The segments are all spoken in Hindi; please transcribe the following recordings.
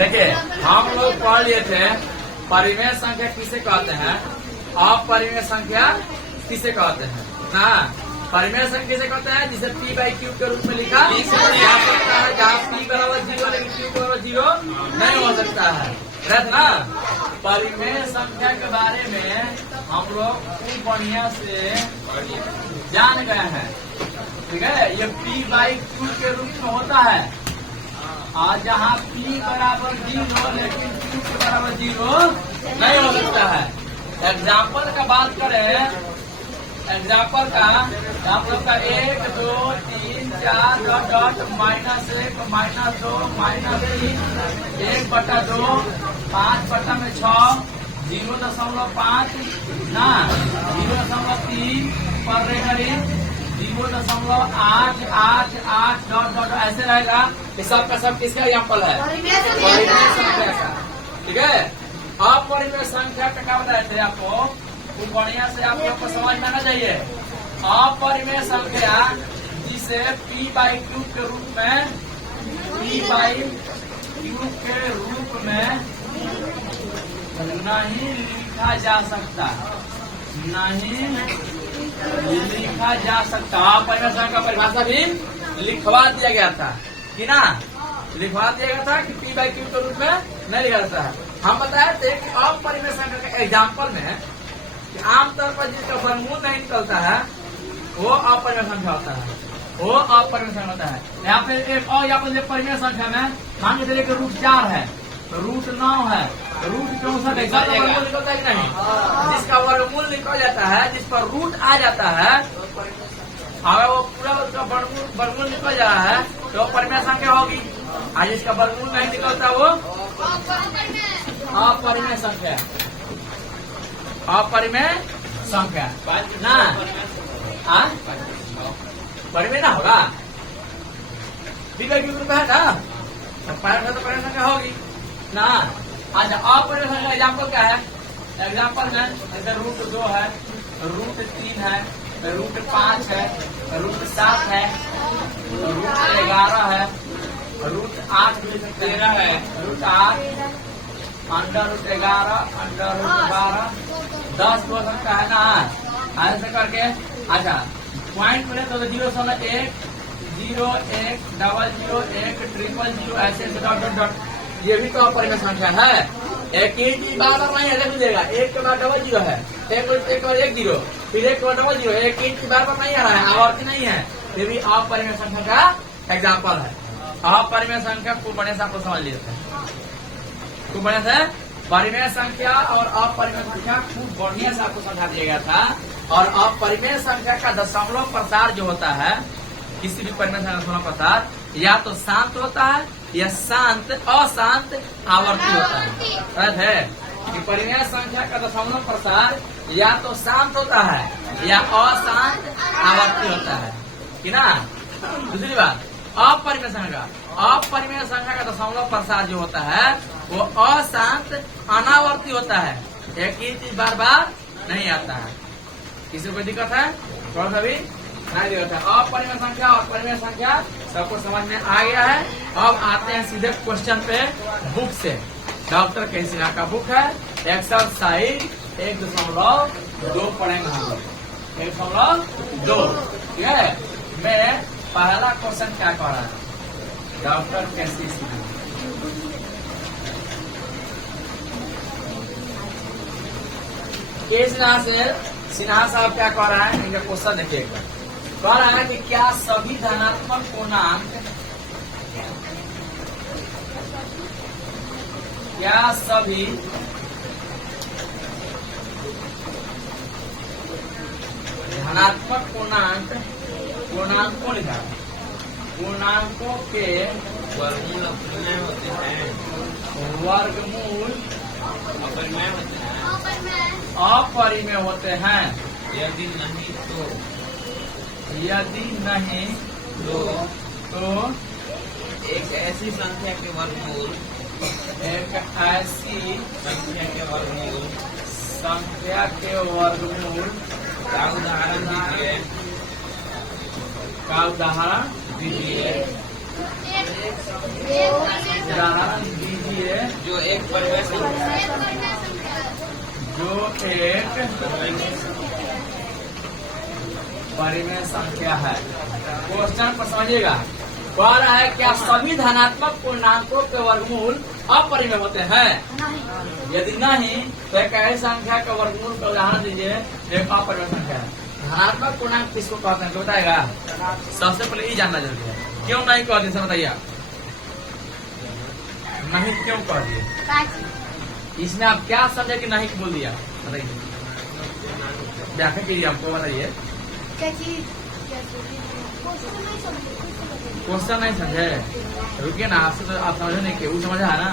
देखिए हम लोग पढ़ लिए थे परिमेय संख्या किसे कहते हैं, अपरिमेय संख्या किसे कहते हैं ना। परिमेय संख्या किसे कहते हैं जिसे P बाई Q के रूप में लिखा जा सकता है, जहाँ P बराबर 0 लेकिन Q बराबर 0 नहीं हो सकता है, रहता ना। परिमेय संख्या के बारे में हम लोग खूब बढ़िया से जान गए हैं, ठीक है। ये P बाई Q के रूप में होता है, और जहाँ P बराबर 0 लेकिन Q के बराबर 0 नहीं हो सकता है। एग्जाम्पल का बात करें, एग्जाम्पल का हम लोग का 1 2 3 4 डॉट -1 -2 -3 1/2 5/6 0.5 ना 0.3 पर रेखा 0.888 डॉट ऐसे रहेगा। ये सब का सब किसका एग्जाम्पल है, परिमेय संख्या का, ठीक है। अपरिमेय संख्या का क्या बताए थे आपको, वो बढ़िया से आप लोग को समझ में आना चाहिए। अपरिमेय संख्या जिसे P बाई Q के रूप में नहीं लिखा जा सकता, नहीं लिखा जा सकता। अपरिमेय संख्या का परिभाषा भी लिखवा दिया गया था कि ना, लिखवा दिया गया था कि P बाई Q के रूप में नहीं लिखा जाता है। हम बताए थे कि अपरिमेय संख्या के एग्जाम्पल में आमतौर पर जिसका वर्गमूल नहीं निकलता है वो अपरिमेय संख्या होता है, वो अपरिमेय संख्या होता है। यहाँ पे एक और यहाँ पर परिमेय संख्या में मान के चलिए √4 है, √9 है, √64 है, वर्गमूल निकलता है कि नहीं। जिसका वर्गमूल निकल जाता है, जिस पर रूट आ जाता है, अगर वो पूरा उसका वर्गमूल निकल जा रहा है तो परिमेय संख्या होगी, और जिसका वर्गमूल नहीं निकलता वो अपरिमेय संख्या, अपरिमेय संख्या ना। परिमेय ना होगा, ठीक है, ग्रुप है ना, तो परिमेय संख्या होगी ना। अच्छा, अपरिमेय संख्या एग्जाम्पल क्या है, एग्जाम्पल में जैसे √2 है, √3 है, √5 है, √7 है, √11 है, √8 13 है, √8 √11 √12 10 हो सकता है ना, ऐसे करके। अच्छा, पॉइंट मिले तो 0.1 0 1 0 1 0 ऐसे डॉट, ये भी तो अपरिमेय संख्या है। एक ही चीज बार बार नहीं लिख देगा, 1 के बाद 0 है, 1 और 1 0, फिर 1 के बाद 0, एक ही चीज बार बार नहीं आ रहा है, आवर्ती नहीं है, ये भी अपरिमेय संख्या का एग्जाम्पल है। अपरिमेय संख्या खूब बढ़िया से आपको समझ लेते हैं, खूब बढ़िया से परिमेय संख्या और अपरिमेय संख्या खूब बढ़िया से आपको समझा दिया गया था। और अपरिमेय संख्या का दशमलव प्रसार जो होता है, किसी भी परिमेय संख्या का दशमलव प्रसार या तो शांत होता है या अशांत आवर्ती होता है कि परिमेय संख्या का दशमलव प्रसार या तो शांत होता है या अशांत आवर्ती होता है कि ना। दूसरी बात, अपरिमेय संख्या का दशमलव प्रसार जो होता है वो अशांत अनावर्ती होता है, एक ही चीज बार बार नहीं आता है। किसी को दिक्कत है, थोड़ा सा भी नहीं दिक्कत है। अपरिमेय संख्या और परिमेय संख्या सबको समझ में आ गया है। अब आते हैं सीधे क्वेश्चन पे बुक से। डॉक्टर के सिन्हा का बुक है, एक्सरसाइज 1.2 पढ़ेंगे हम लोग, 1.2, ठीक है। मैं पहला क्वेश्चन क्या कह रहा है, डॉक्टर कैसी सिन्हा सिन्हा साहब क्या कह रहा है, इनका क्वेश्चन देखिए। कह रहा है कि क्या सभी धनात्मक पूर्णांक, क्या सभी धनात्मक पूर्णांकों लिखा, पूर्णांकों के वर्गमूल अपरिमेय होते हैं, वर्गमूल अपरिमेय होते हैं, अपरिमेय होते हैं। यदि नहीं तो एक ऐसी संख्या के वर्गमूल, एक ऐसी संख्या के वर्गमूल का उदाहरण दीजिए, का उदाहरण दीजिए, उदाहरण दीजिए। दीजिए जो एक परिमेय संख्या है। जो एक परिमेय संख्या है। क्वेश्चन पर समझिएगा, कह रहा है क्या सभी धनात्मक पूर्णांकों के वर्गमूल अपरिमेय होते हैं? यदि नहीं तो एक ऐसी संख्या का वर्गमूल का उदाहरण दीजिए जो एक अपरिमेय संख्या है। धनात्मक पूर्णांक किसको कहते हैं बताएगा? सबसे पहले ये जानना जरूरी है। क्यों नहीं कह दिए बताइए आप? नहीं क्यों कह दिए? इसमें आप क्या समझे कि नहीं बोल दिया? बताइए, व्याख्या कीजिए, हमको बताइए। क्वेश्चन नहीं समझे? रुकिए ना, आपसे तो आप समझे नहीं, वो समझा है ना?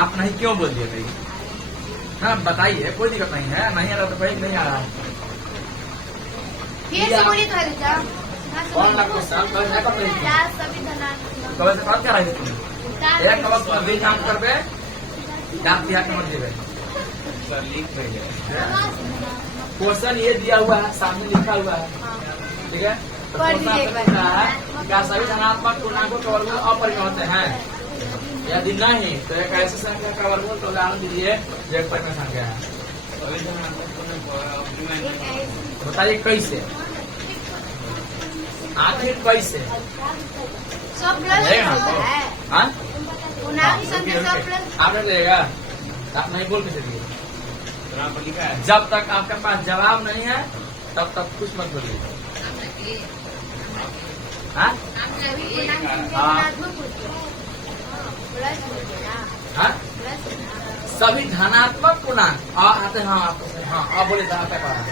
आप नहीं क्यों बोल दिए? कहीं हाँ बताइए, कोई दिक्कत नहीं है। नहीं आ रहा तो भाई नहीं आ रहा। कौन सा क्वेश्चन? कब से कब क्या रही थी? एक कब बीच हम कर पे डाक दिया के मत देवे। सर लिख रहे हैं। क्वेश्चन ये दिया हुआ है, सामने लिखा हुआ है, ठीक है? तो क्वेश्चन आपसे पूछ रहा है क्या सभी धनात्मक पूर्णांकों के वर्गमूल अपरिमेय होते हैं? यदि नहीं तो एक ऐसी संख्या का वर्गमूल का उदाहरण दीजिए जो एक परिमेय संख्या है। सभी धनात्मक पूर्णांक अपरिमेय नहीं होते। बताइए कैसे? आखिर कैसे? हाँ? आपने लेगा आप नहीं बोल के चलिए। यहाँ पर लिखा है जब तक आपके पास जवाब नहीं है तब तक कुछ मत बोलिए। हाँ? हाँ? सभी धनात्मक पूर्णांक आते हैं। हाँ हाँ आप बोलिए धनात्मक पूर्णांक।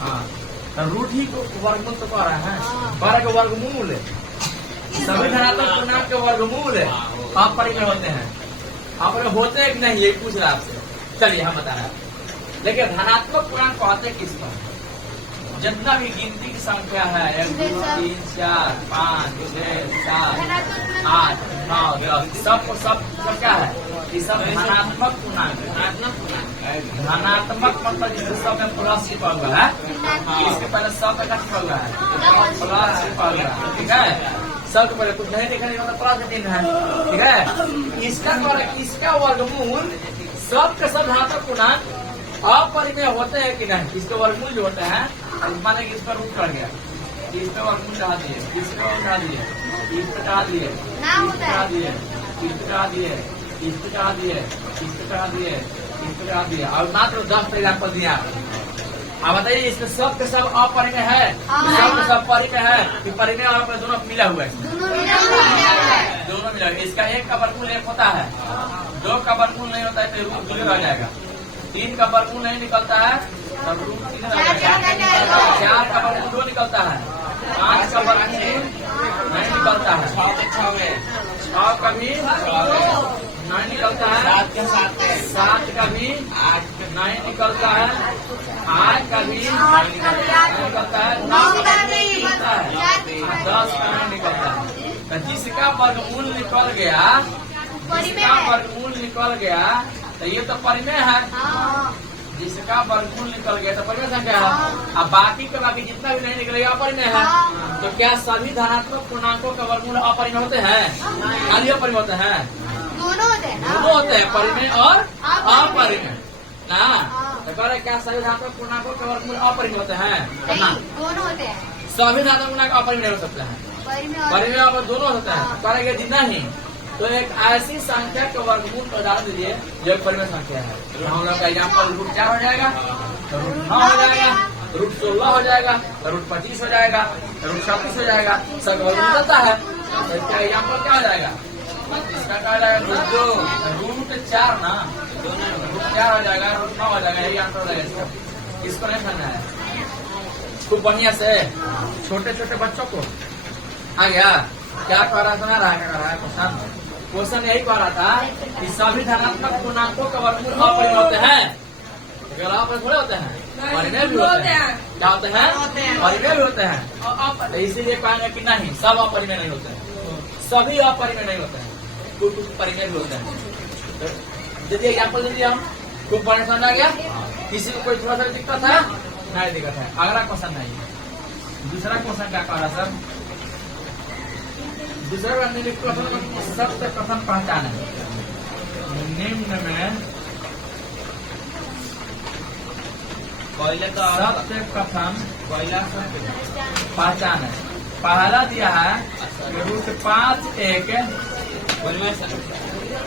हाँ तो रूट ही को वर्गमूल तो कह रहा है, बारह के वर्गमूल सभी धनात्मक पूर्णांक के वर्गमूल अपरिमेय होते हैं। अपरिमेय होते हैं कि नहीं ये पूछ रहा है आपसे। चलिए हम बता रहे हैं। लेकिन धनात्मक पूर्णांक कहते हैं किस पर? जितना भी गिनती की संख्या है 1 2 3 4 5 6 7 8 9 10 सब क्या है? ये सब धनात्मक पूर्णांक है। धनात्मक मतलब जिसके सब में प्लस छिपा हुआ है, इसके पहले सब में छिपा हुआ है, प्लस छिपा हुआ है, ठीक है? सबके पहले कुछ नहीं देखने का प्लस चिन्ह है, ठीक है? इसका वर्गमूल सब के सब धनात्मक पूर्णांक अपरिमेय होते हैं कि नहीं? इसके वर्गमूल जो होते हैं, माने कि इस पर रूट कर गया, इस पर वर्गमूल चढ़ा दिए, इस पर चढ़ा दिए, इस पर चढ़ा दिए, इस पर चढ़ा दिए, इस पर चढ़ा दिए, इस पे चढ़ा दिए, इस पे चढ़ा दिए, इस पे चढ़ा दिए, और मात्र 10 एग्जाम्पल दिया। अब बताइए इसमें सब के सब अपरिमेय है? सब के सब परिमेय है कि परिमेय और अपरिमेय दोनों मिला हुआ है? दोनों मिला। इसका एक का वर्गमूल 1 होता है, 2 का वर्गमूल नहीं होता है तो रूट 0 रह जाएगा, 3 का वर्गमूल नहीं निकलता है तो रूट 3 रह जाएगा, 4 का वर्गमूल 2 निकलता है, 5 का वर्गमूल नहीं निकलता है, 6 का भी नहीं निकलता है, 7 का भी 8 नहीं निकलता है, 8 का भी नहीं निकलता है, 9 का नहीं निकलता है, 10 का नहीं निकलता है। तो जिसका वर्गमूल निकल गया, जिसका वर्गमूल निकल गया तो ये तो परिमेय है। जिसका वर्गमूल निकल गया तो परिमेय संख्या है। अब बाकी का बाकी जितना भी नहीं निकलेगा अपरिमेय है। तो क्या सभी धनात्मक पूर्णांकों का वर्गमूल अपरिमेय होते हैं? खाली अपरिमेय होते हैं? दोनों होते हैं, परिमेय और अपरिमेय ना। तो कह रहे क्या सभी धनात्मक पूर्णांकों के वर्गमूल अपरिमेय होते हैं? दोनों होते हैं। सभी धनात्मक पूर्णांक अपरिमेय हो सकते हैं, परिमेय और दोनों होते हैं। कह रहे जितना ही तो एक ऐसी संख्या के वर्गमूल का उदाहरण दीजिए जो एक परिमेय संख्या है। तो हम लोग का एग्जाम्पल रूट 4 हो जाएगा, रूट 9 हो जाएगा, रूट 16 हो जाएगा, रूट 25 हो जाएगा, रूट 36 हो जाएगा, सब वर्गमूल होता है। तो इसका एग्जाम्पल क्या हो जाएगा? इसका क्या हो जाएगा? रूट 4 ना, रूट 4 हो जाएगा, रूट 9 हो जाएगा, यही आंसर हो जाएगा इसका। इसको नहीं समझना है खूब बढ़िया से। छोटे छोटे बच्चों को आ गया क्या कह रहा सुना रहा क्या कर रहा है? क्वेश्चन यही कह रहा था कि सभी धनात्मक पूर्णांकों का वर्गमूल अपरिमेय होते हैं। थोड़े होते हैं, परिमेय भी होते हैं। क्या होते हैं? परिमेय भी होते हैं। तो इसीलिए कहेंगे कि नहीं सब अपरिमेय नहीं होते हैं, सभी अपरिमेय नहीं होते हैं, कुछ परिमेय भी होते हैं। यदि एग्जाम्पल दे दिया हम, खूब बढ़िया समझ आ गया? किसी को कोई थोड़ा सा दिक्कत है? नहीं दिक्कत है। अगला क्वेश्चन नहीं, दूसरा क्वेश्चन क्या कह रहा सर? दूसरा प्रश्न सत्य कथन पहचान है। निम्न में पहले तो सत्य कथन पहला पहचान है। पहला दिया है रूट 5 एक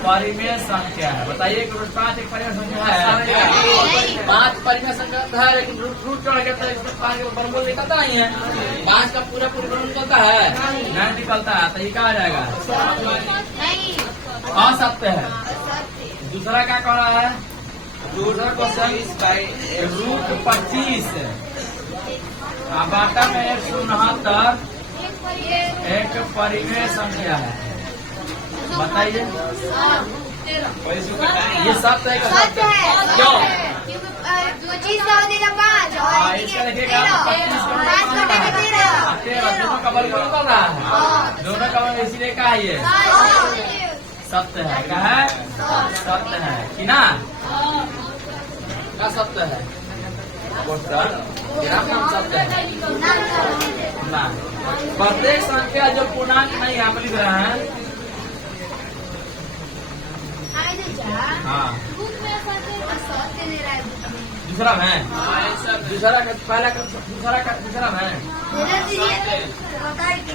परिमेय संख्या है। बताइए कि रूट 5 एक परिमेय संख्या है। 5 परिमेय संख्या है, लेकिन रूट चढ़ गया तो इसमें 5 का वर्गमूल निकलता नहीं है। 5 का पूरा वर्गमूल निकलता है नहीं निकलता है, तो ये क्या आ जाएगा? नहीं, असत्य है। असत्य। दूसरा क्या कह रहा है? दूसरा क्वेश्चन रूट 25 बाटा में 169 एक परिमेय संख्या है। बताइए ये सत्य है का सत्य है। क्यों? क्योंकि 25 का हो देगा 5 और इसका लिखेगा 5 बटे में 13। दोनों का वर्ग निकल रहा है, दोनों का वर्ग इसीलिए कहा ये सत्य है। क्या है? सत्य है कि ना? क्या सत्य है? नाम सत्य है ना? प्रत्येक संख्या जो पूर्णांक नहीं आप लिख रहे हैं। हाँ सत्य दे रहा है बुक में। दूसरा में दूसरा का पहला का दूसरा में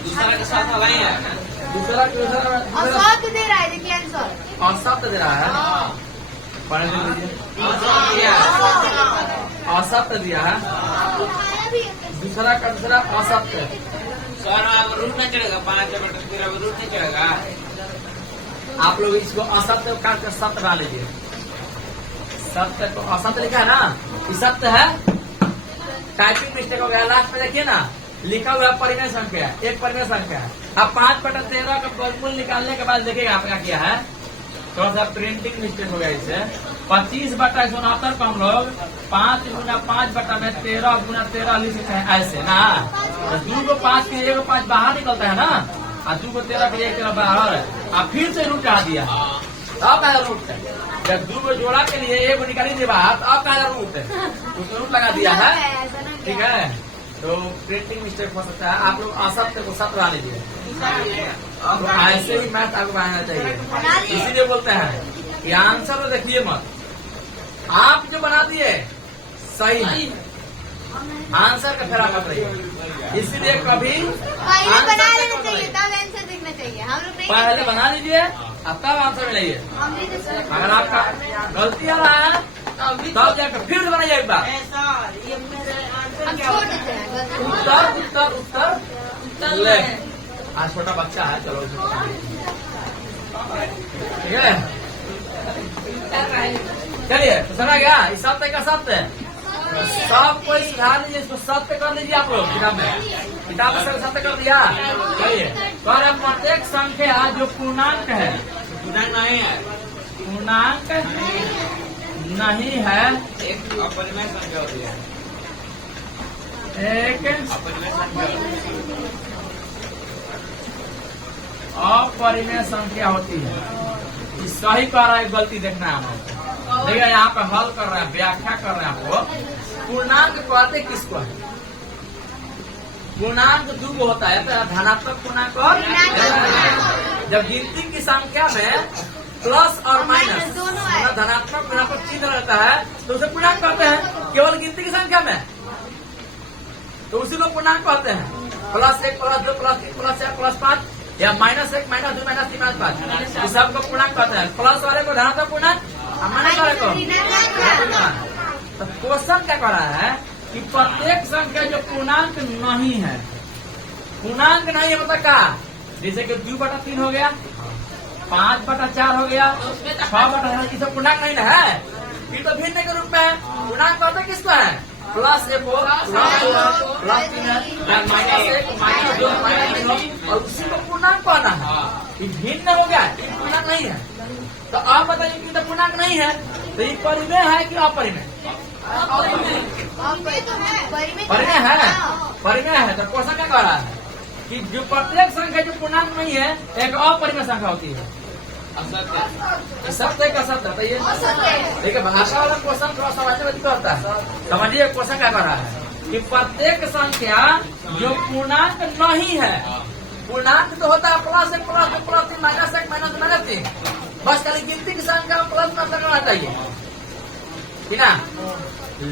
दूसरा के साथ नहीं है। दूसरा असत्य दे रहा है, देखिए आंसर। असत्य दे रहा है। पढ़ने दीजिए। असत्य दिया है। दूसरा का दूसरा असत्य। सर अब रूट नहीं चढ़ेगा, 5 बटे 13 में रूट नहीं चढ़ेगा। आप लोग इसको असत्य काट कर सत्य डाल लीजिए। सत्य को असत्य लिखा है ना, ये सत्य है। टाइपिंग मिस्टेक हो गया। लास्ट में देखिए ना, लिखा हुआ परिमेय संख्या, एक परिमेय संख्या है। अब 5 बटा 13 का वर्गमूल निकालने के बाद देखिएगा आपका क्या है। थोड़ा सा प्रिंटिंग मिस्टेक हो गया इससे। 25 बटा 169 को हम लोग 5 गुना 5 बटा में 13 गुना 13 लिख सकते हैं ऐसे ना। 2 को 5 के 1 को 5 बाहर निकलता है ना, और 2 को 13 के 1 13 बाहर है। अब फिर से रूट चढ़ा दिया। अब है रूट है। जब 2 को जोड़ा के लिए 1 को निकाली दे बाहर, तो अब है रूट है, उसमें रूट लगा दिया है। ठीक है, तो प्रिंटिंग मिस्टेक हो सकता है। आप लोग असत्य को सत्य डाल लीजिए। तो ऐसे ही मैथ आपको बनाना चाहिए। इसीलिए बोलते हैं कि आंसर तो देखिए मत, आप जो बना दिए सही है, आंसर का फेरा मत रहिए। इसीलिए कभी पहले बना लेना चाहिए, तब आंसर दिखना चाहिए। हम लोग नहीं पहले बना लीजिए, अब तब आंसर मिलाइए। अगर आपका गलती आ रहा है तब जाकर फिर से बनाइए एक बार। हम छोड़ देते हैं। उत्तर उत्तर उत्तर ले। आज छोटा बच्चा है, चलो ठीक है। चलिए तो समझ गया। इस सत्य का सत्य है। सब कोई सुधार लीजिए, इसको सत्य कर लीजिए। आप लोग किताब में सत्य कर दिया। चलिए, तो प्रत्येक संख्या जो पूर्णांक है, पूर्णांक नहीं है, पूर्णांक नहीं है, एक अपरिमेय संख्या होती है। एक अपरिमेय संख्या अपरिमेय संख्या होती है। ये सही कह रहा है, गलती देखना है हमको। देखिए यहाँ पे हल कर रहे हैं, व्याख्या कर रहे हैं आपको। पूर्णांक कहते किसको है? पूर्णांक 2 को होता है, तो धनात्मक पूर्णांक और जब गिनती की संख्या में प्लस और माइनस मतलब धनात्मक ऋणात्मक चिन्ह रहता है, तो उसे पूर्णांक कहते हैं। केवल गिनती की संख्या में तो उसी को पूर्णांक कहते हैं। +1 +2 +3 +4 +5 या -1 -2 -3 -5 इस सबको पूर्णांक कहते हैं। प्लस वाले को धनात्मक पूर्णांक, माइनस वाले को ऋणात्मक। तो क्वेश्चन क्या कर रहा है कि प्रत्येक संख्या जो पूर्णांक नहीं है, पूर्णांक नहीं है मतलब क्या? जैसे कि 2 बटा 3 हो गया, 5 बटा 4 हो गया, 6 बटा 7, ये सब पूर्णांक नहीं ना है। ये तो भिन्न के रूप में है। पूर्णांक कहते किसको है? +1 +2 +3 -1 -2 -3 और उसी को पूर्णांक कहना है। ये भिन्न हो गया, ये पूर्णांक नहीं है। तो आप बताइए कि तो पूर्णांक नहीं है, तो ये परिमेय है कि अपरिमेय? परिमेय है। परिमेय है। तो क्वेश्चन क्या कह रहा है कि जो प्रत्येक संख्या जो पूर्णांक नहीं है, एक अपरिमेय संख्या होती है। सत्य का सत्य बताइए। देखिए भाषा वाला क्वेश्चन थोड़ा समझने में दिक्कत होता है। समझिए क्वेश्चन क्या कर रहा है कि प्रत्येक संख्या जो पूर्णांक नहीं है, पूर्णांक तो होता है प्लस 1 प्लस 3 माइनस 1 माइनस 3, बस खाली गिनती की संख्या प्लस में लगाना चाहिए, ठीक ना।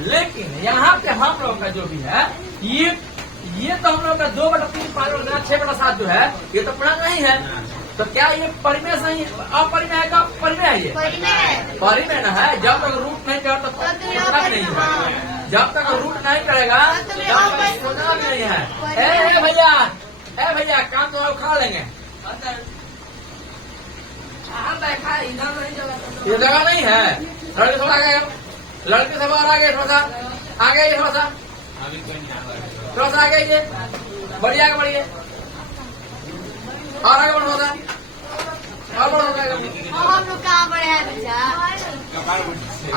लेकिन यहाँ पे हम लोग का जो भी है ये तो हम लोग का 2/3 5/7 6/7 जो है ये तो पूर्णांक नहीं है। तो क्या ये परिमेय सही अपरिमेय है का परिमेय है? ये परिमेय न है। जब तक रूट नहीं कर तो पूर्णांक नहीं है, जब तक रूट नहीं करेगा तब तक पूर्णांक नहीं है। ए भैया काम तो खा लेंगे, ये जगह नहीं है। लड़के थोड़ा आगे, लड़के से बाहर आगे, थोड़ा सा आगे, थोड़ा सा अभी कोई नहीं आ रहा है। थोड़ा सा आगे, ये बढ़िया आगे बढ़िए, और आगे बढ़ो, और बढ़ो हम लोग कहाँ पढ़े हैं बेटा?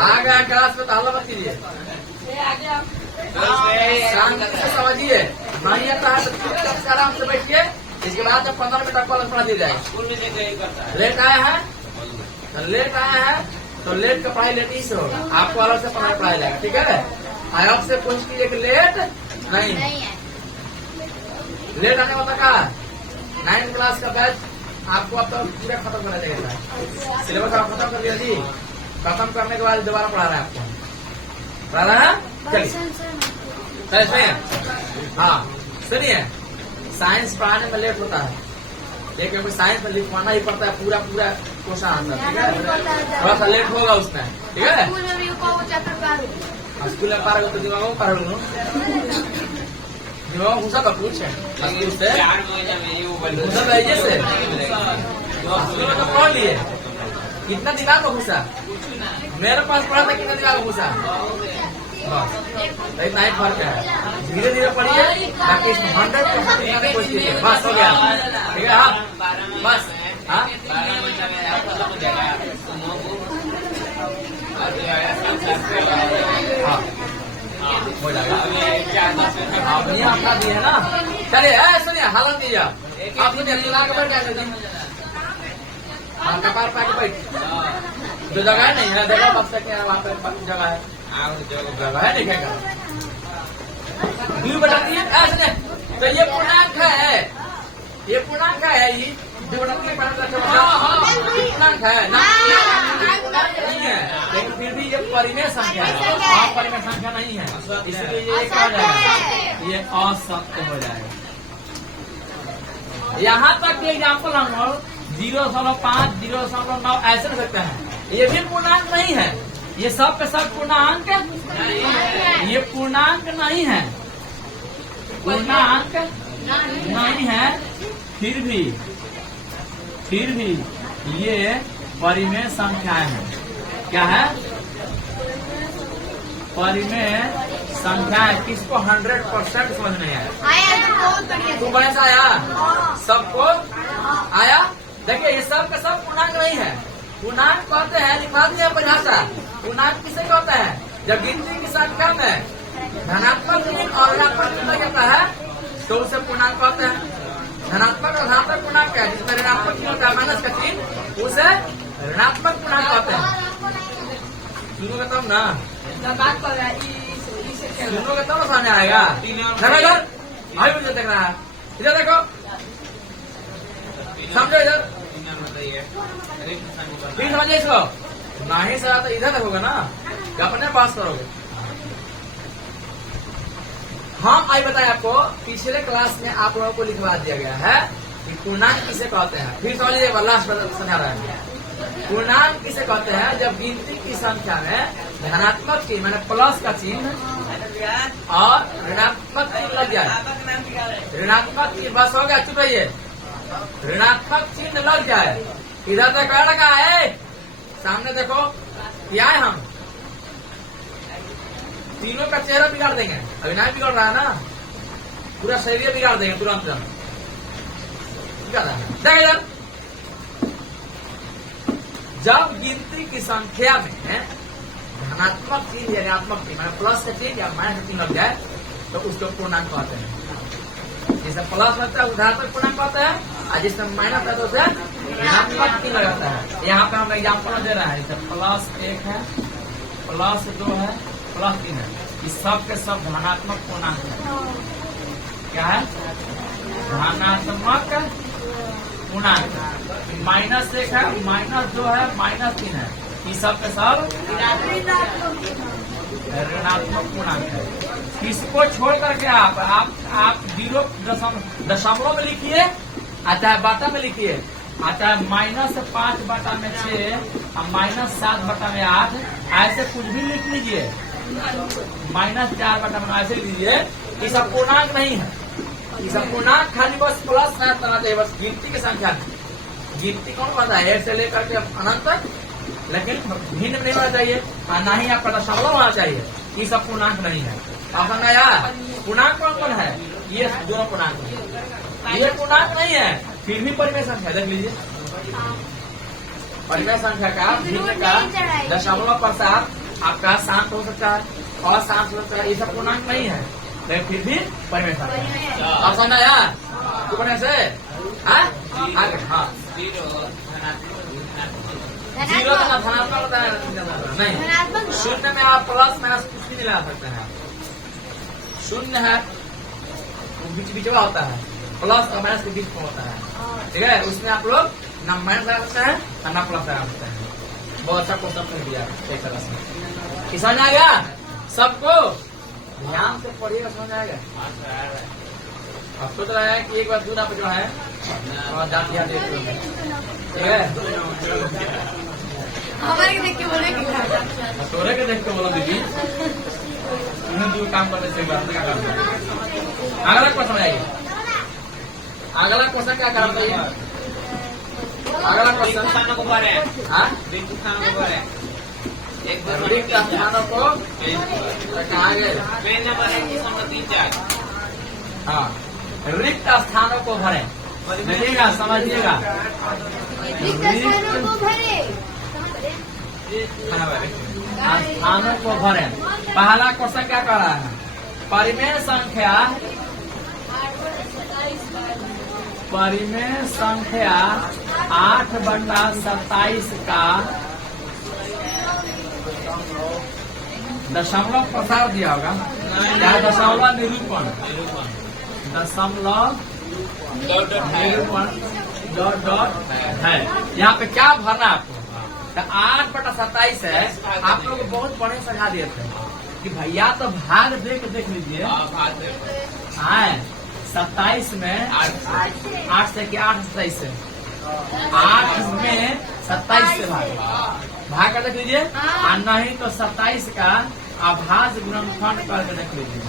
आगे क्लास में ताला मत कीजिए, शांति से समझिए। नहीं आता है तो चुपचाप से आराम से बैठ के, इसके बाद जब 15 मिनट तक कॉलेज पढ़ा दी जाए। स्कूल में जैसे यही करता है। लेट आए हैं, लेट आए हैं तो लेट का पढ़ाई लेट ही से होगा, आपको अलग से पढ़ाई जाएगा, ठीक है। अलग से पूछ कीजिए कि लेट नहीं है। लेट आने वाला का 9th क्लास का बैच आपको अब तो पूरा खत्म करना चाहिए, सिलेबस आप खत्म कर दिया जी। खत्म करने के बाद दोबारा पढ़ा रहा है आपको, पढ़ा रहा है। चलिए सुनिए, हाँ सुनिए, साइंस पढ़ाने में लेट होता है, लेकिन साइंस में लिखवाना ही पड़ता है पूरा क्वेश्चन आंसर, ठीक है। थोड़ा सा लेट होगा उसमें, ठीक है। स्कूल में भी को चैप्टर पार स्कूल में पार तो दिमाग में पार लूँ, दिमाग घुसा का पूछे उससे 4 महीने में ये वो बंद घुसा भेजे से स्कूल में तो पढ़ लिए, कितना दिमाग में घुसा? मेरे पास पढ़ा था, कितना दिमाग में घुसा? बस इतना ही फर्क है। धीरे धीरे पढ़िए ताकि 100% कोशिश कीजिए। बस हो गया, ठीक है। हाँ बस, हाँ 12 महीने में आपको समझ जाएगा। हो जाएगा। अभी आप नहीं अपना दिए है ना। चलिए सुनिए, हालत दीजिए आप सुनिए, दिला के बैठ जाए, हाँ कपार पाके बैठ, जो जगह नहीं है देखो बस के वहाँ पे जगह है, जगह है देखेगा। 2/3 ऐसे तो ये पूर्णांक है, ये पूर्णांक है, ये 2/3 पूर्णांक है ना, नहीं है, लेकिन फिर भी ये परिमेय संख्या है, अपरिमेय संख्या नहीं है, इसलिए ये क्या हो जाएगा? ये असत्य हो जाएगा। यहाँ तक ये एग्जाम्पल हम लोग 0.5 0.9 ऐसे रख सकते हैं। ये भी पूर्णांक नहीं है, ये सब के सब पूर्णांक ये पूर्णांक नहीं है, पूर्णांक नहीं है, फिर भी ये परिमेय संख्याएं हैं। क्या है? परिमेय संख्याएं। किसको 100% समझ नहीं आया? आया तो बहुत बढ़िया। तुम ऐसा आया? सबको आया? देखिए ये सब का सब पूर्णांक नहीं है। पूर्णांक कहते हैं, लिखा दिया परिभाषा। पूर्णांक किसे कहते हैं? जब गिनती की संख्या में धनात्मक चिन्ह और ऋणात्मक चिन्ह लग जाता है तो उसे पूर्णांक कहते हैं। धनात्मक और धनात्मक पूर्णांक है, जिसमें ऋणात्मक चिन्ह होता है माइनस का चिन्ह, उसे ऋणात्मक पूर्णांक कहते हैं। सुनोगे तब ना, सुनोगे तब समझ आएगा। अभी मुझे देख रहा है, इधर देखो, समझो इधर, फिर समझिए इसको। नहीं सर तो इधर देखोगे ना, अपने पास करोगे। हम आई बताए आपको, पिछले क्लास में आप लोगों को लिखवा दिया गया है कि पूर्णांक किसे कहते हैं। फिर समझिए, लास्ट समझा रहा है। पूर्णांक किसे कहते हैं? जब गिनती की संख्या में धनात्मक चिन्ह मैंने प्लस का चिन्ह और ऋणात्मक चिन्ह लग जाए। ऋणात्मक चिन्ह, बस हो गया, चुप रहिए। ऋणात्मक चिन्ह लग जाए, इधर तक लगा है, सामने देखो क्या है। हम तीनों का चेहरा बिगाड़ देंगे, अभी नहीं बिगड़ रहा है ना, पूरा शरीर बिगाड़ देंगे तुरंत। देखिए यार, जब गिनती की संख्या में धनात्मक चिन्ह या ऋणात्मक चिन्ह मैंने प्लस का चिन्ह या माइनस का चिन्ह लग जाए तो उसको पूर्णांक कहते हैं। जिसमें प्लस लगता है वो धनात्मक पूर्णांक कहते हैं, और जिसमें माइनस है तो उसे ऋणात्मक चिन्ह लगाता है। यहाँ पे हम एग्जाम्पल दे रहे हैं, जैसे +1 है, +2 है, +3 है, इस सब के सब धनात्मक पूर्णांक है। क्या है? धनात्मक पूर्णांक। -1 है, -2 है, -3 है, ये सब के सब ऋणात्मक पूर्णांक है। इसको छोड़ करके आप 0 दशमलव में लिखिए, आता है बाटा में लिखिए, आता है -5/6 और -7/8, ऐसे कुछ भी लिख लीजिए, -4/, ऐसे लिख लीजिए। ये सब पूर्णांक नहीं है, ये सब पूर्णांक खाली बस प्लस है, बस गिनती की संख्या। गिनती कौन पता है, 1 से लेकर के अनंत तक, लेकिन भिन्न नहीं होना चाहिए और ना ही आपका दशमलव होना चाहिए। ये सब पूर्णांक नहीं है। आपका नया पूर्णांक कौन कौन है, ये दोनों पूर्णांक है, ये पूर्णांक नहीं है, फिर भी परिमेय संख्या देख लीजिए। परिमेय संख्या का भिन्न का दशमलव प्रसार आपका शांत हो सकता है और शांत हो सकता है, ये सब पूर्णांक नहीं है, लेकिन फिर भी परिमेय संख्या। आप समझा यार, ऊपर से हाँ 0 धनात्मक होता है नहीं, 0 में आप प्लस माइनस कुछ भी नहीं लगा सकते हैं। 0 है बीच में होता है, प्लस और माइनस के बीच में होता है, ठीक है। उसमें आप लोग ना माइनस लगा सकते हैं और ना प्लस लगा सकते हैं। बहुत अच्छा क्वेश्चन कर दिया एक तरह से। समझ आएगा सबको, ध्यान से पढ़िएगा, समझ आएगा। अब सोच रहा है कि एक बार दूना पे जो है और जाती है, ठीक है। हमारे देख के बोले कि तोरे के देख के बोलो दीदी, जो काम करने से बात क्या करना है। अगला क्वेश्चन आइए, अगला क्वेश्चन क्या करना है, अगला क्वेश्चन स्थानों को भरे, हाँ रिक्त स्थानों को भरे, एक रिक्त स्थानों को कहाँ गए, पेज नंबर 1 हाँ रिक्त स्थानों को भरें, देखिएगा समझिएगा। स्थानों को भरे, स्थानों को भरें। पहला क्वेश्चन क्या कर रहा है, परिमेय संख्या 8/27 का दशमलव प्रसार दिया होगा, या दशमलव निरूपण, दशमलव निरूपण डॉट है। यहाँ पे क्या भरना आपको, तो 8/27 है। आप लोग बहुत बड़े समझा दिए थे कि भैया तो भाग दे के देख लीजिए, हाँ 27 में 8 से 27 से 8 में 27 से भाग कर देख लीजिए, और नहीं तो 27 का अभाज्य गुणनखंड करके देख लीजिए।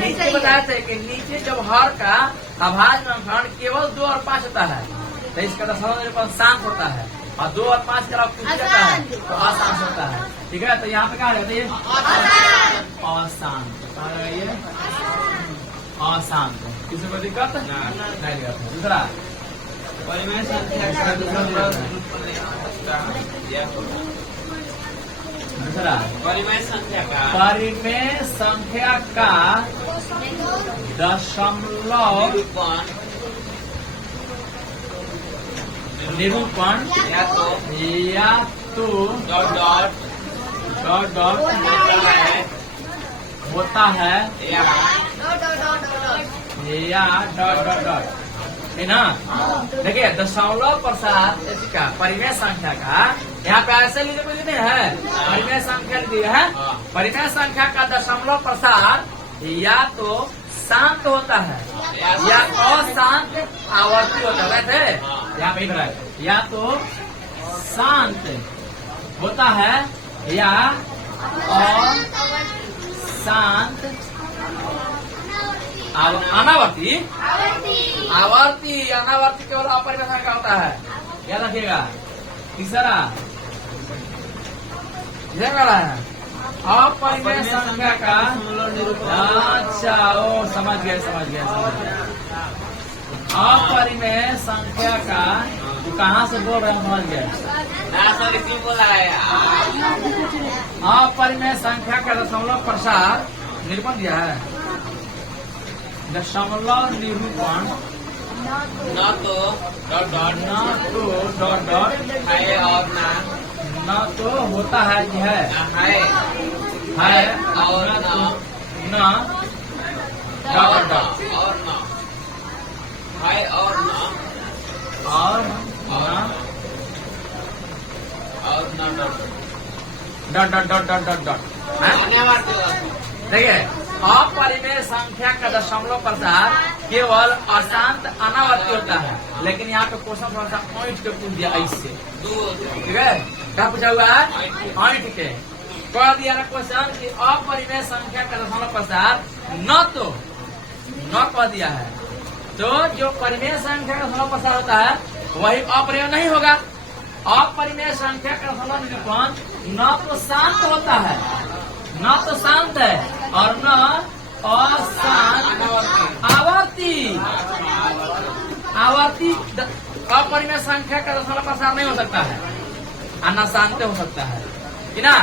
नीचे बताया था कि नीचे जब हर का अभाज्य गुणनखंड केवल 2 और 5 होता है, तो इसका दशमलव निरूपण शांत होता है, और 2 और 5 का कुछ रहता है तो अशांत होता है, ठीक है। तो यहाँ पे क्या रहता है, अशांत, अशांत, किसी को दिक्कत नहीं दिक्कत। दूसरा परिमेय संख्या का दूसरा परिमेय संख्या का दशमलव निरूपण या तो डॉट होता है या डॉट है ना। देखिए दशमलव प्रसार का परिमेय संख्या का यहाँ पे ऐसे लिखे है, परिमेय संख्या ली है। परिमेय संख्या का दशमलव प्रसार या तो शांत होता है या अशांत आवर्ती होता है। यहाँ पे या तो शांत होता है या अशांत अनावर्ती अनावर्ती केवल अपरिमेय संख्या का होता है, याद रखिएगा। तीसरा यह कह रहा है अपरिमेय संख्या का, अच्छा ओ समझ गए अपरिमेय संख्या का कहाँ से बोल रहे हैं, समझ गए। बोला है अपरिमेय संख्या का दशमलव प्रसार निरूपण दिया है, दशमलव निरूपण न तो डॉट है और न तो होता है कि है और न डॉट और न है और न dot dot dot dot dot dot. देखिए अपरिमेय संख्या का दशमलव प्रसार केवल अशांत अनावर्ती होता है, लेकिन यहाँ पे क्वेश्चन थोड़ा सा पॉइंट के पूछ दिया ऐसे, ठीक है। क्या पूछा हुआ है? पॉइंट के कह दिया ना क्वेश्चन कि अपरिमेय संख्या का दशमलव प्रसार न कह दिया है, तो जो परिमेय संख्या का दशमलव प्रसार होता है वही अपरिमेय नहीं होगा। अपरिमेय संख्या का दशमलव निरूपण न तो शांत होता है, न तो शांत है और न अशांत आवर्ती अपरिमेय संख्या का दशमलव प्रसार नहीं हो सकता है और न शांत हो सकता है कि ना।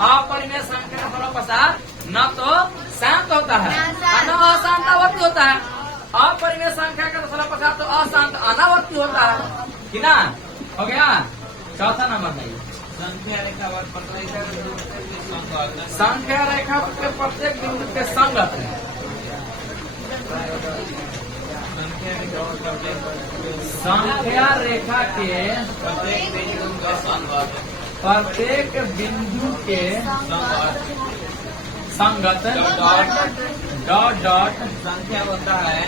अपरिमेय संख्या का दशमलव प्रसार न तो शांत होता है और न अशांत आवर्ती होता है। अपरिमेय संख्या का दशमलव प्रसार तो अशांत अनावर्ती होता है कि ना। हो गया। चौथा नंबर नहीं, संख्या रेखा पर प्रत्येक बिंदु के संगत। संख्या रेखा के प्रत्येक बिंदु के संगत है। संख्या रेखा के प्रत्येक बिंदु का संगत। प्रत्येक बिंदु के संगत डॉट डॉट संख्या होता है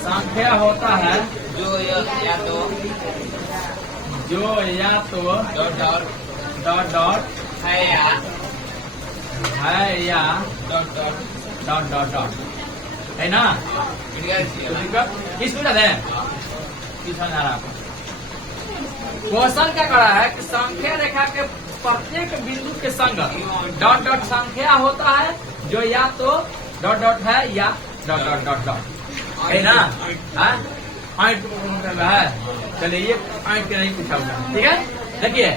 संख्या होता है जो या तो डॉट डॉट डॉट डॉट है या डॉट डॉट डॉट डॉट है ना। किस मिनट है किस समझ आ रहा आपको? क्वेश्चन क्या करा है कि संख्या रेखा के प्रत्येक बिंदु के संगत डॉट डॉट संख्या होता है जो या तो डॉट डॉट है या डॉट डॉट डॉट डॉट है ना। पॉइंट है, चलिए ये पॉइंट के नहीं पूछा हुआ, ठीक है। देखिए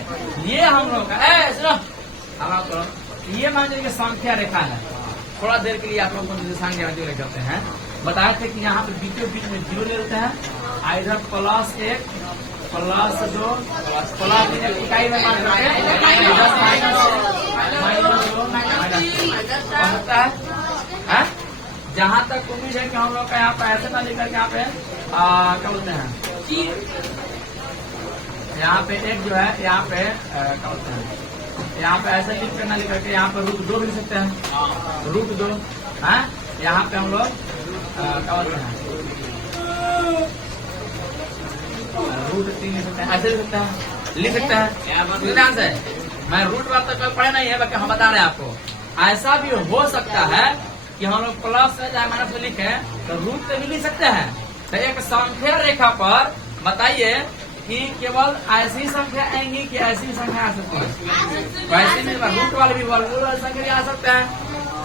ये हम लोग का सुनो, ये मान लीजिए संख्या रेखा है। थोड़ा देर के लिए आप लोग को संख्या जो करते हैं बताए थे कि यहाँ पे बीचों बीच में जीरो ले लेते हैं, इधर +1 +2 +1 इकाई में मान करते हैं, होता है। जहाँ तक उम्मीद है कि हम लोग का यहाँ पे ऐसे ना लेकर के यहाँ पे क्या बोलते हैं, यहाँ पे एक जो है यहाँ पे क्या बोलते हैं, यहाँ पे ऐसे लिख करना लिख करके यहाँ पे √2 भी लिख सकते हैं, √2 है। यहाँ पे हम लोग क्या बोलते हैं √3 लिख सकते हैं, ऐसे लिख सकते हैं, लिख सकते हैं। ध्यान से मैं रूट बात तो कोई पढ़े नहीं है, बल्कि हम बता रहे हैं आपको। ऐसा भी हो सकता है कि हम लोग प्लस या माइनस में लिखे तो रूट से भी लिख सकते हैं। तो एक संख्या रेखा पर बताइए कि केवल ऐसी संख्या आएंगी कि ऐसी संख्या आ सकती है, वैसे नहीं रूट वाले भी वर्गमूल वाली संख्या आ सकते हैं।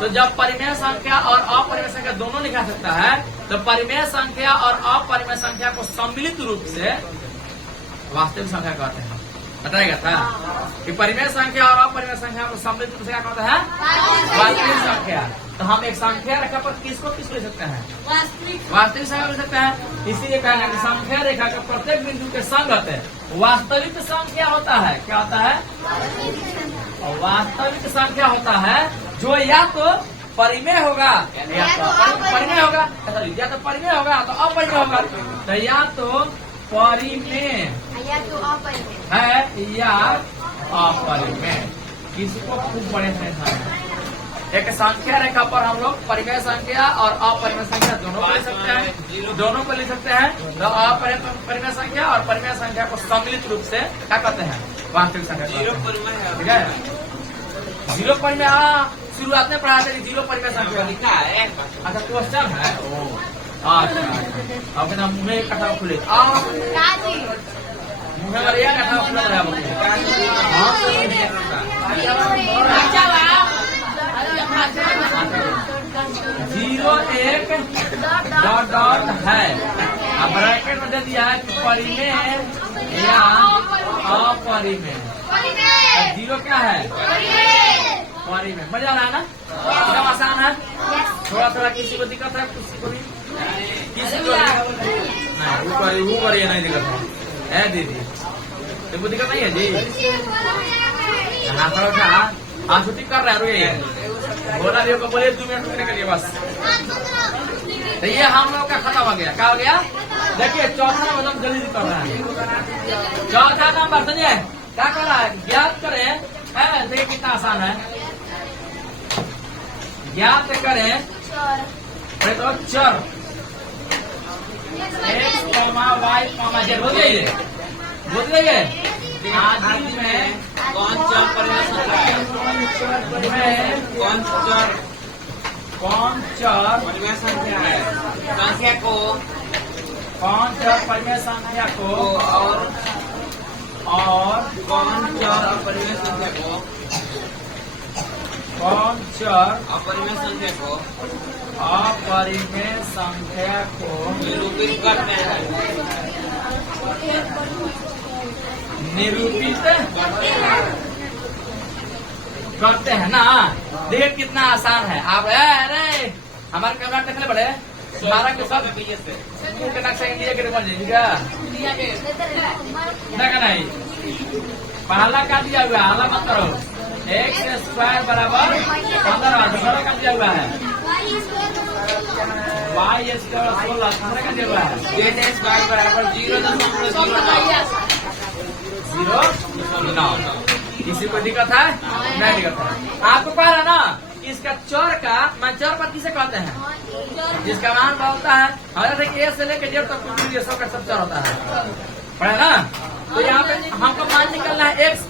तो जब परिमेय संख्या और अपरिमेय संख्या दोनों लिखा सकता है तो परिमेय संख्या और अपरिमेय संख्या को सम्मिलित रूप से वास्तविक संख्या कहते हैं। बताएगा था कि परिमेय संख्या और अपरिमेय संख्या को सम्मिलित रूप से क्या कहते हैं? वास्तविक संख्या। तो हम एक संख्या रेखा पर किसको ले सकते हैं? वास्तविक संख्या ले सकते हैं। इसीलिए कहना कि संख्या रेखा के प्रत्येक बिंदु के संगत है वास्तविक संख्या होता है। क्या होता है? वास्तविक संख्या होता है जो या तो परिमेय होगा या तो परिमेय होगा, या तो परिमेय होगा तो अपरिमेय होगा। तो या तो परिमेय है या अपरिमेय। किसको खूब बड़े हैं? एक संख्या रेखा पर हम लोग परिमेय संख्या और अपरिमेय संख्या दोनों को ले सकते हैं, दोनों को ले सकते हैं। तो अपरिमेय संख्या और परिमेय संख्या को सम्मिलित रूप से क्या कहते हैं? वास्तविक संख्या। ठीक है, जीरो परिमेय शुरुआत में पढ़ा थे, जीरो परिमेय संख्या लिखा है। अच्छा क्वेश्चन है। अच्छा अब ना मुँह एक कथा खुले, मुँह में एक कथा खुला रहा जीरो एक डॉट डॉट है। अब ब्रैकेट में दे दिया है कि परिमेय या अपरिमेय। जीरो क्या है? परिमेय। मजा आ रहा है ना? एकदम आसान है। थोड़ा थोड़ा किसी को दिक्कत है, किसी को भी, किसी को नहीं ऊपर ये नहीं दिक्कत है दीदी, तुमको दिक्कत नहीं है जी? हाँ थोड़ा सा हाँ छुट्टी कर रहे हैं बोला को बोले 2 मिनट रुकने के लिए बस। तो ये हम लोग का खत्म हो गया। क्या हो गया? देखिए चौथा नंबर हम जल्दी कर रहे हैं। चौथा नंबर सुनिए क्या कर रहा है, ज्ञात करें। देखिए कितना आसान है, ज्ञात करें तो चर x, y, z बोल गए, बोल गए। आदि में कौन चर परिमेय संख्या है? कौन चर परिमेय संख्या है? संख्या को कौन चर परिमेय संख्या को और कौन चर अपरिमेय संख्या को कौन चर अपरिमेय संख्या को अपरिमेय संख्या को निरूपित करते हैं। निरूपित करते हैं ना। देखिए कितना आसान है। आप अरे हमारे कैमरा देखने पड़े हमारा के सब मुंह के नक्शा इंडिया के बन जाएगा नहीं। पहला का दिया हुआ है, हाला मत करो। एक्स स्क्वायर बराबर 15 दूसरा का दिया हुआ है वाई स्क्वायर 16 तीसरा का दिया हुआ है जेड स्क्वायर बराबर 0.09। किसी को दिक्कत है? नहीं दिक्कत है। आपको पता है ना इसका चर का मैं चर पर किसे कहते हैं, जिसका मान होता है हमारे ए से लेकर जेड तक ये सब का सब चर होता है, पढ़ा ना। तो यहाँ पे हमको मान निकलना है एक्स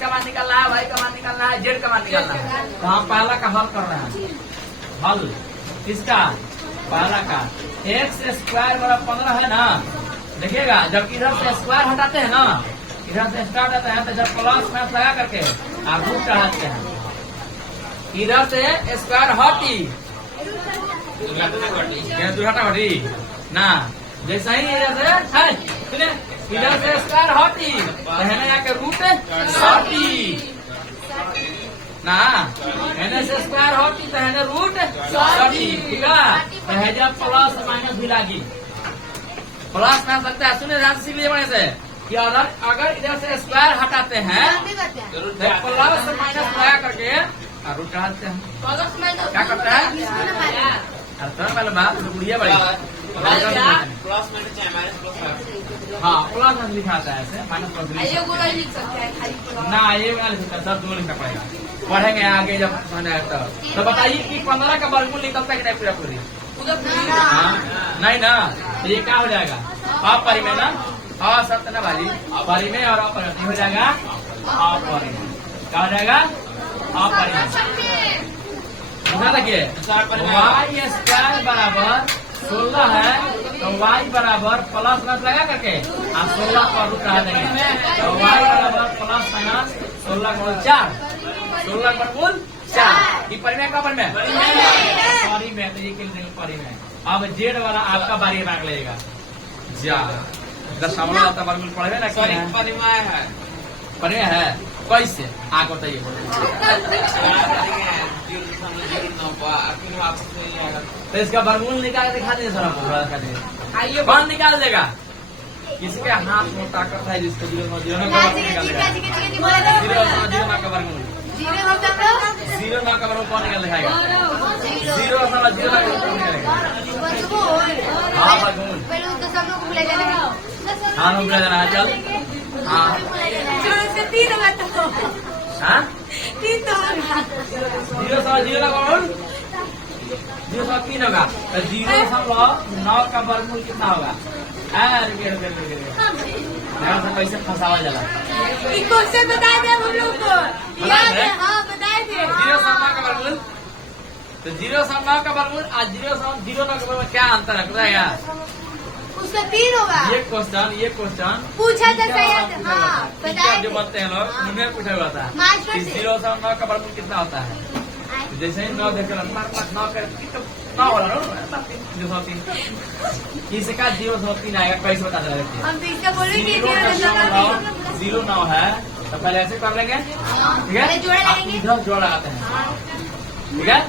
का मान निकलना है, वाई का मान निकलना है, जेड का मान निकलना है। तो हम पहला का हल कर रहे हैं। हल किसका? पहला का एक्स स्क्वायर बराबर 15 है ना। देखिएगा जब इधर से स्क्वायर हटाते हैं ना, इधर से स्टार्ट आता है तो जब प्लस मैथ लगा करके आप रूट चढ़ाते हैं, इधर से स्क्वायर हटी दुर्घटना घटी ना। जैसा ही इधर से इधर से स्क्वायर हटी तो आके रूट सटी ना, एने से स्क्वायर होती तो है रूट सटी, ठीक है। तो जब प्लस माइनस भी लागी प्लस में सकता है। सुनिए ध्यान से सीख लीजिए बड़े से कि अगर इधर से स्क्वायर हटाते हैं तो प्लस माइनस लगा करके रूट चढ़ाते हैं। क्या करते हैं? पहले बात बुढ़िया बड़ी प्लस माइनस माइनस प्लस। हाँ प्लस में लिखाता है ऐसे, माइनस प्लस ना ये वाला लिख सकता है, सब दो लिखना पड़ेगा। पढ़ेंगे आगे जब तो बताइए कि 15 का वर्गमूल निकलता है कि नहीं पूरा पूरी? नहीं ना, तो ये क्या हो जाएगा? अपरिमेय ना, असत्य ना भाजी, परिमेय और अपरिमेय हो जाएगा अपरिमेय। क्या हो जाएगा? अपरिमेय। देखिए वाई स्क्वायर बराबर 16 है तो वाई बराबर प्लस माइनस लगा करके आप 16 पर रूट रहा देंगे तो वाई बराबर प्लस माइनस 16 का 4, 16 का कुल 4। ये परिमेय का परिमेय परिमेय, तो ये परिमेय। अब जेड वाला आपका बारी भाग लेगा जा दशमलव आता वर्गमूल पढ़ेगा ना। परिमेय है, परिमेय है कैसे आप बताइए? तो इसका वर्गमूल निकाल दिखा दीजिए सर, आइए कौन निकाल देगा? किसके हाथ में ताकत है जिसको 0 का वर्गमूल निकाल देगा? 0 का वर्गमूल 0 का वर्गमूल कौन निकाल दिखाएगा? 0 का वर्गमूल निकालेगा। हाँ वर्गमूल हाँ लोग जाना है। चल हाँ 3 होगा तो हाँ 3 तो होगा। 0 का वर्गमूल 0.3 होगा तो 0.9 का वर्गमूल कितना होगा? कैसे फंसावा जाला? क्वेश्चन बताए थे हम लोग को, याद है? हाँ बताए थे। 0.9 का वर्गमूल तो 0.9 का वर्गमूल आज 0.09 का वर्गमूल क्या अंतर है बताएगा? उसका 3 होगा। ये क्वेश्चन पूछा था सही। हाँ बताए जो बताते हैं लोग उन्हें पूछा हुआ था 0.9 का वर्गमूल कितना होता है? जैसे ही 9 देखकर 9 कर 9 हो रहा है 0.3, इसका 0.3 आएगा। कैसे बता रहे थे? हम तो इसका बोले 0.9 है तो पहले ऐसे कर लेंगे, ठीक है? इधर जोड़ लगाते हैं, ठीक है?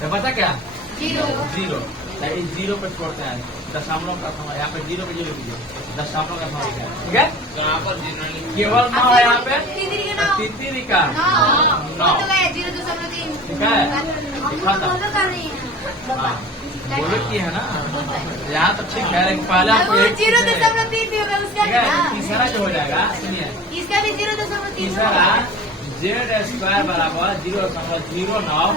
तो पता क्या 0 0 पे छोड़ते हैं, दशमलव का समय यहाँ पे 0 पे 0 कीजिए, दशमलव का समय लिखा है, ठीक है? यहाँ पर केवल 9 है यहाँ पे तितरी का 9, ठीक है? हाँ, बोलो की है ना, यहाँ तो ठीक है, लेकिन पहले आपको एक 0.3 भी होगा उसका ठीक भी है। ना। तीसरा जो हो जाएगा सुनिए, इसका भी 0.3 तीसरा जेड स्क्वायर बराबर 0.09,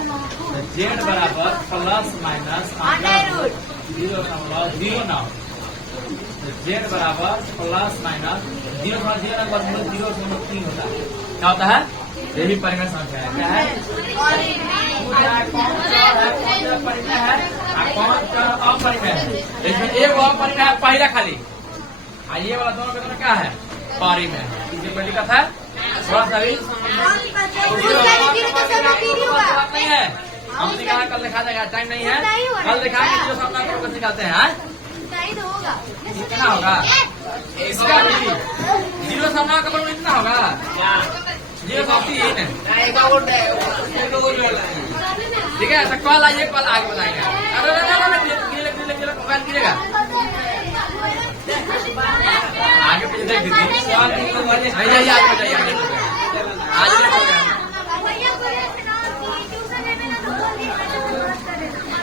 जेड बराबर plus minus under root 0.09, z बराबर प्लस माइनस 0.03 होता है। क्या होता है? यही परिमेय संख्या है। क्या है? कौन सा परिमेय है? कौन सा अपरिमेय है? इसमें एक अपरिमेय है पहला खाली, ये वाला दोनों के दोनों क्या है? परिमेय है। इसे पहली कथा है थोड़ा सा भी उसका भी 0.3 होगा। नहीं है, हमने कहा कल दिखा जाएगा, टाइम नहीं है, कल दिखाएंगे जो सामने आपको निकालते हैं। इतना ही तो होगा। कितना होगा? इसका भी 0 सामना का बराबर इतना होगा, 0.3। ठीक है, तो कल आइए, कल आगे बताएंगे। अरे मोबाइल कीजिएगा आगे पीछे देख दीजिए, आगे बताइए, आगे